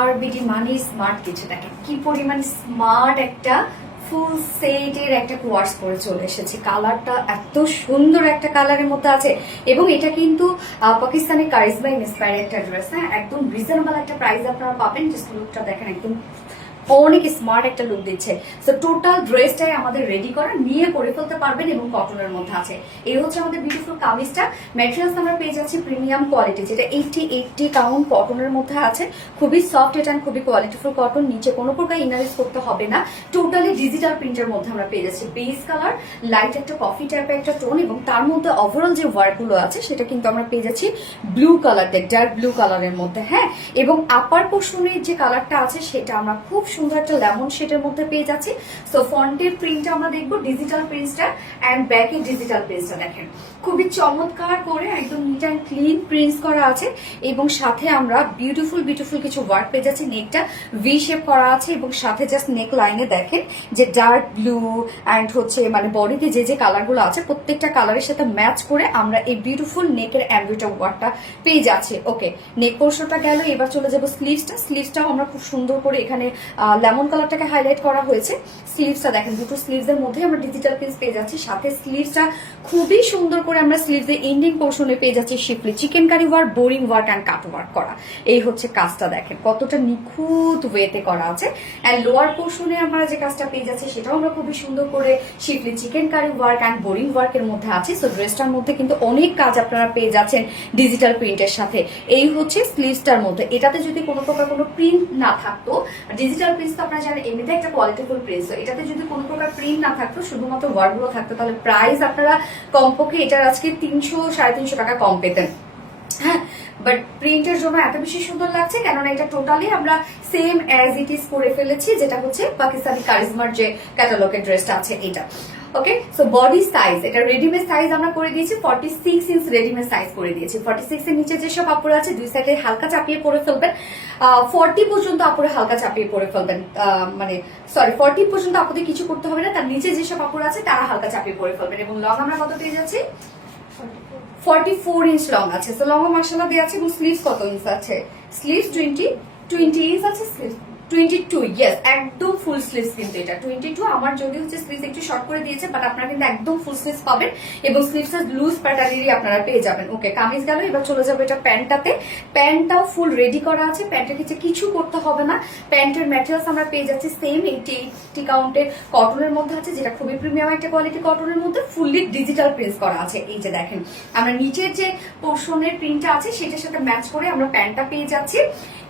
আর BD মানি smart কিছু দেখেন কি পরিমাণ স্মার্ট একটা ফুল সেটের একটা কোয়ার্স করে চলে এসেছে। কালারটা এত সুন্দর একটা কালারের মধ্যে আছে এবং এটা কিন্তু পাকিস্তানি কারিজমা ইন্সপায়ার একটা ড্রেস। হ্যাঁ, একদম রিজনেবল একটা প্রাইস আপনারা পাবেন। জাস্ট লুকটা দেখেন, একদম অনেক স্মার্ট একটা লুক দিচ্ছে। সো টোটাল ড্রেসটাই আমাদের রেডি করা, নিয়ে পরে ফেলতে পারবেন এবং কটনের মধ্যে আছে। এই হচ্ছে আমাদের বিউটিফুল কামিজটা। ম্যাটেরিয়ালস আমরা পেয়ে যাচ্ছি প্রিমিয়াম কোয়ালিটি, যেটা 80 কাউন্ট কটনের মধ্যে আছে। খুবই সফট এটা, খুবই কোয়ালিটিফুল কটন। নিচে কোনো প্রকার ইনারেস করতে হবে না। টোটালি ডিজিটাল প্রিন্টের মধ্যে আমরা পেয়ে যাচ্ছি বেস কালার, লাইট একটা কফি টাইপের একটা টোন, এবং তার মধ্যে ওভারঅল যে ওয়ার্ক গুলো আছে সেটা কিন্তু আমরা পেয়ে যাচ্ছি ব্লু কালার, ডার্ক ব্লু কালারের মধ্যে। হ্যাঁ, এবং আপার পোর্শনের যে কালারটা আছে সেটা আমরা খুব সুন্দর একটা লেমন শেডের মধ্যে পেয়ে যাচ্ছি। সো ফন্টের প্রিন্টটা আমরা দেখবো ডিজিটাল প্রিন্টটা, এন্ড ব্যাকের ডিজিটাল প্রিন্টটা দেখেন খুবই চমৎকার করে একদম নিট অ্যান্ড ক্লিন প্রিন্টস করা আছে, এবং সাথে আমরা বিউটিফুল কিছু ওয়ার্ক পেয়ে যাচ্ছি। নেকটা ভি শেপ করা আছে এবং সাথে জাস্ট নেক লাইনে দেখেন যে ডার্ক ব্লু অ্যান্ড হচ্ছে মানে বডিতে যে যে কালারগুলো আছে প্রত্যেকটা কালারের সাথে ম্যাচ করে আমরা এই বিউটিফুল নেকের এমব্রয়ডারি ওয়ার্কটা পেয়ে যাচ্ছি। ওকে, নেক পোর্শনটা গেল, এবার চলে যাবো স্লিভসটাও আমরা খুব সুন্দর করে এখানে লেমন কালারটাকে হাইলাইট করা হয়েছে। স্লিভসটা দেখেন, দুটো স্লিভস এর মধ্যে আমরা ডিজিটাল প্রিন্টস পেয়ে যাচ্ছি। সাথে স্লিভসটা খুবই সুন্দর করে আমরা স্লিভস এর এন্ডিং পোর্শনে পেয়ে যাচ্ছি Schiffli chicken curry work, boring work and cut work করা। এই হচ্ছে কাজটা দেখেন কতটা নিখুঁত ওয়েতে করা আছে। এন্ড লোয়ার পোর্শনে আমরা যে কাজটা পেয়ে যাচ্ছি সেটাও আমরা খুবই সুন্দর করে Schiffli chicken curry work and boring work এর মধ্যে আছে। সো ড্রেসটার মধ্যে কিন্তু অনেক কাজ আপনারা পেয়ে যাচ্ছেন ডিজিটাল প্রিন্টের সাথে। এই হচ্ছে স্লিভসটার মধ্যে। এটাতে যদি কোনো প্রকার কোনো প্রিন্ট না থাকতো, ডিজিটাল প্রিন্টস তো আপনারা জানেন এমনিতে একটা কোয়ালিটিফুল প্রিন্টস, এটাতে যদি কোনো প্রকার প্রিন্ট না থাকতো, শুধুমাত্র ওয়ার্ক গুলো থাকতো, তাহলে প্রাইস আপনারা কমপক্ষে এটার আজকে 300-350 টাকা কম পেতেন। হ্যাঁ, বাট প্রিন্টের জন্য এত বেশি সুন্দর লাগছে কেননা এটা টোটালি আমরা সেম অ্যাজ ইট ইজ করে ফেলেছি, যেটা হচ্ছে পাকিস্তানি কারিজমার যে ক্যাটালগের ড্রেসটা আছে এটা। ওকে, সো বডি সাইজ এটা রেডিমেড সাইজ আমরা করে দিয়েছি 46 ইঞ্চ রেডিমেড সাইজ করে দিয়েছি। 46 এর নিচে যেসব আপুরা আছে দুই সাইডে হালকা চাপিয়ে পরে ফেলবেন। 40 পর্যন্ত আপুরা হালকা চাপিয়ে পরে ফেলবেন, মানে সরি 40 পর্যন্ত আপুদের কিছু করতে হবে না, তার নিচে যেসব আপুরা আছে তারা হালকা চাপিয়ে পরে ফেলবেন। এবং লং আমরা কত পেয়ে যাচ্ছি 44 ইঞ্চ লং আছে। সো লং মাশাআল্লাহ দেওয়া আছে। এবং স্লিভস কত ইঞ্চ আছে? স্লিভস 20 ইঞ্চ আছে। স্লিভস 22, ইয়েস, একদম ফুল স্লিভস কিন্তু এটা 22। আমার যদি হচ্ছে স্লিভস একটু শর্ট করে দিয়েছে, বাট আপনারা কিন্তু একদম ফুল স্লিভস পাবেন এবং স্লিভসের লুজ প্যাটার্নেরই আপনারা পেয়ে যাবেন। ওকে, কামিজ গেল, এবার চলে যাবে এটা প্যান্টটাতে। প্যান্টটাও ফুল রেডি করা আছে, প্যান্টের কিছু কিছু করতে হবে না। প্যান্টের ম্যাটেরিয়ালস আমরা পেয়ে যাচ্ছি সেম 80 কাউন্টের কটনের মধ্যে আছে, যেটা খুবই প্রিমিয়াম একটা কোয়ালিটি কটনের মধ্যে ফুললি ডিজিটাল প্রিন্টস করা আছে। এই যে দেখেন আমরা নিচের যে পোর্শনের প্রিন্টটা আছে সেটার সাথে ম্যাচ করে আমরা প্যান্টটা পেয়ে যাচ্ছি।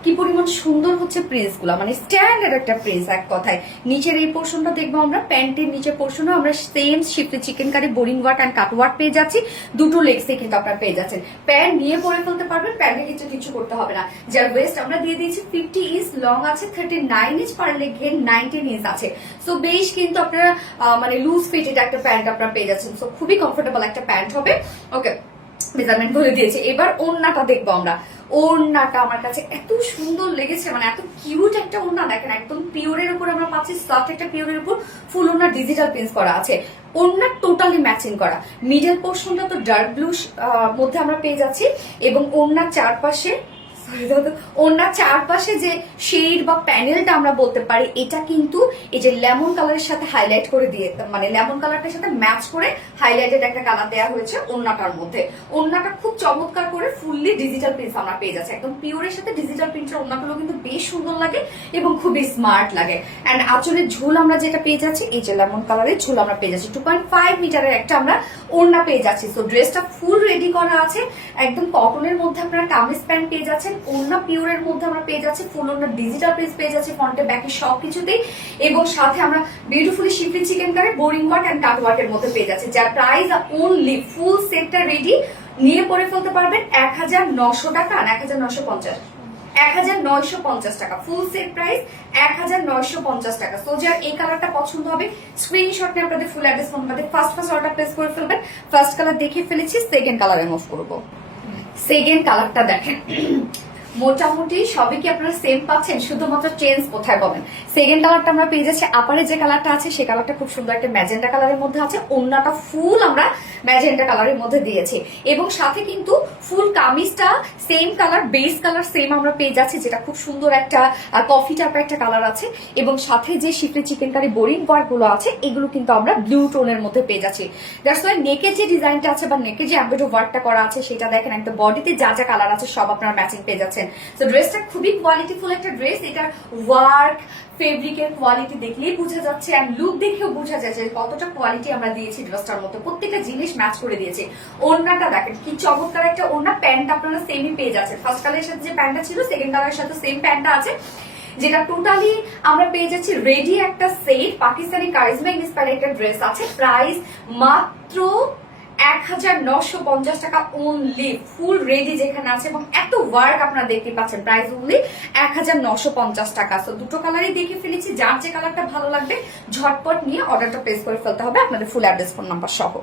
কি পরিমাণ সুন্দর হচ্ছে প্রিন্টস গুলা, মানে স্ট্যান্ডার্ড একটা প্রিন্টস এক কথায়। নিচের এই পোর্শনটা দেখবো আমরা, প্যান্টের নিচের পোর্শনও আমরা সেম শিফটে chicken curry boring work and cut work পেয়ে যাচ্ছি। দুটো লেগসে কিন্তু আপনারা পেয়ে যাচ্ছেন। প্যান্ট নিয়ে পরে ফেলতে পারবেন, প্যান্টে কিছু করতে হবে না। যার ওয়েস্ট আমরা দিয়ে দিয়েছি 50 ইঞ্চ, লং আছে 39 ইঞ্চ, পার লেগে 19 ইঞ্চ আছে। সো বেশ কিন্তু আপনারা মানে লুজ ফিটেড একটা প্যান্ট আপনারা পেয়ে যাচ্ছেন। সো খুবই কমফোর্টেবল একটা প্যান্ট হবে। ওকে, মেজারমেন্ট বলে দিয়েছি। এবার ওড়নাটা দেখবো আমরা। ওড়নাটা আমার কাছে এত সুন্দর লেগেছে, মানে এত কিউট একটা ওড়না দেখেন, একদম পিওরের উপর আমরা পাচ্ছি, সফট একটা পিওরের উপর ফুল ওড়না ডিজিটাল প্রিন্টস করা আছে। ওড়না টোটালি ম্যাচিং করা। মিডল পোর্শনটা তো ডার্ক ব্লু মধ্যে আমরা পেয়ে যাচ্ছি এবং ওড়নার চারপাশে ওনার চারপাশে যে শেড বা প্যানেলটা আমরা বলতে পারি, এটা কিন্তু এই যে লেমন কালারের সাথে হাইলাইট করে দিয়ে, মানে লেমন কালারটার সাথে ম্যাচ করে হাইলাইটেড একটা কালার দেওয়া হয়েছে ওড়নাটার মধ্যে। ওড়নাটা খুব চমৎকার করে ফুললি ডিজিটাল প্রিন্টস আমরা পেয়ে যাচ্ছি। একদম পিওরের সাথে ডিজিটাল প্রিন্টের ওড়নাগুলো কিন্তু বেশ সুন্দর লাগে এবং খুবই স্মার্ট লাগে। এন্ড আঁচলের ঝুল আমরা যেটা পেয়ে যাচ্ছি, এই যে লেমন কালারের ঝুল আমরা পেয়ে যাচ্ছি। 2.5 মিটারের একটা আমরা ওড়না পেয়ে যাচ্ছি। সো ড্রেসটা ফুল রেডি করা আছে, একদম কটনের মধ্যে আপনারা কামিজ প্যান্ট পেয়ে যাচ্ছেন। ওড়না পিওরের মধ্যে আমরা পেয়ে যাচ্ছি, ফুল ওড়না ডিজিটাল প্রিন্টস পেয়ে যাচ্ছি ফ্রন্টে ব্যাকে সবকিছুতেই। এবং সাথে আমরা বিউটিফুলি শিফলি chicken curry boring work and cut work এর মধ্যে পেয়ে যাচ্ছি, যার প্রাইস অনলি ফুল সেটটা রেডি নিয়ে পরে ফেলতে পারবেন 1900 টাকা আর 1950, 1950 টাকা। ফুল সেট প্রাইস 1950 টাকা। সো যার এই কালারটা পছন্দ হবে স্ক্রিনশট নিয়ে আপনাদের ফুল অ্যাড্রেস ফোন নাম্বারে ফার্স্ট অর্ডার প্লেস করে ফেলবেন। ফার্স্ট কালার দেখে ফেলেছি, সেকেন্ড কালারে মুভ করবো। সেকেন্ড কালারটা দেখেন, মোটামুটি সবই কি আপনারা সেম পাচ্ছেন, শুধুমাত্র চেঞ্জ কোথায় বলেন। সেকেন্ড কালারটা আমরা পেয়ে যাচ্ছি, আপারে যে কালারটা আছে সেই কালারটা খুব সুন্দর একটা ম্যাজেন্টা কালারের মধ্যে আছে, ওড়নাটা ফুল আমরা ম্যাজেন্টা কালারের মধ্যে দিয়েছি এবং সাথে কিন্তু ফুল কামিজটা same colour, base colour same আমরা পেয়ে যাচ্ছি, যেটা খুব সুন্দর একটা কফি টাইপের একটা কালার আছে এবং সাথে যে শিফলি চিকেন কারি বোরিং ওয়ার্ক গুলো আছে এগুলো কিন্তু আমরা ব্লু টোনের মধ্যে পেয়ে যাচ্ছি। দ্যাটস ওয়াই নেকের যে ডিজাইনটা আছে বা নেকের যে এমব্রয়ডারি ওয়ার্কটা করা আছে সেটা দেখেন, একদম বডিতে যা যা কালার আছে সব আপনারা ম্যাচিং পেয়ে যাচ্ছেন। তো ড্রেসটা খুবই কোয়ালিটিফুল একটা ড্রেস, এটার ওয়ার্ক ফেব্রিকের কোয়ালিটি দেখলেই বোঝা যাচ্ছে, এন্ড লুক দেখেও বোঝা যাচ্ছে কতটা কোয়ালিটি আমরা দিয়েছি ড্রেসটার মধ্যে, প্রত্যেকটা জিনিস ম্যাচ করে দিয়েছি। ওড়নাটা দেখেন কি চমৎকার একটা ওড়না, প্যান্ট আপনারা সেমই পেয়ে যাচ্ছেন, ফার্স্ট কালারের সাথে যে প্যান্টটা ছিল সেকেন্ড কালারের সাথে সেম প্যান্টটা আছে, যেটা টোটালি আমরা পেয়ে যাচ্ছি রেডি একটা সেট পাকিস্তানি কারিজমা ইন্সপায়ার্ড একটা ড্রেস আছে। প্রাইস মাত্র 1950 টাকা অনলি, ফুল রেডি যেখানে আছে এবং এত ওয়ার্ক আপনারা দেখতে পাচ্ছেন, প্রাইস অনলি 1950 টাকা। তো দুটো কালারই দেখে ফেলেছি, যার যে কালারটা ভালো লাগবে ঝটপট নিয়ে অর্ডারটা প্লেস করে ফেলতে হবে আপনাদের ফুল অ্যাড্রেস ফোন নাম্বার সহ।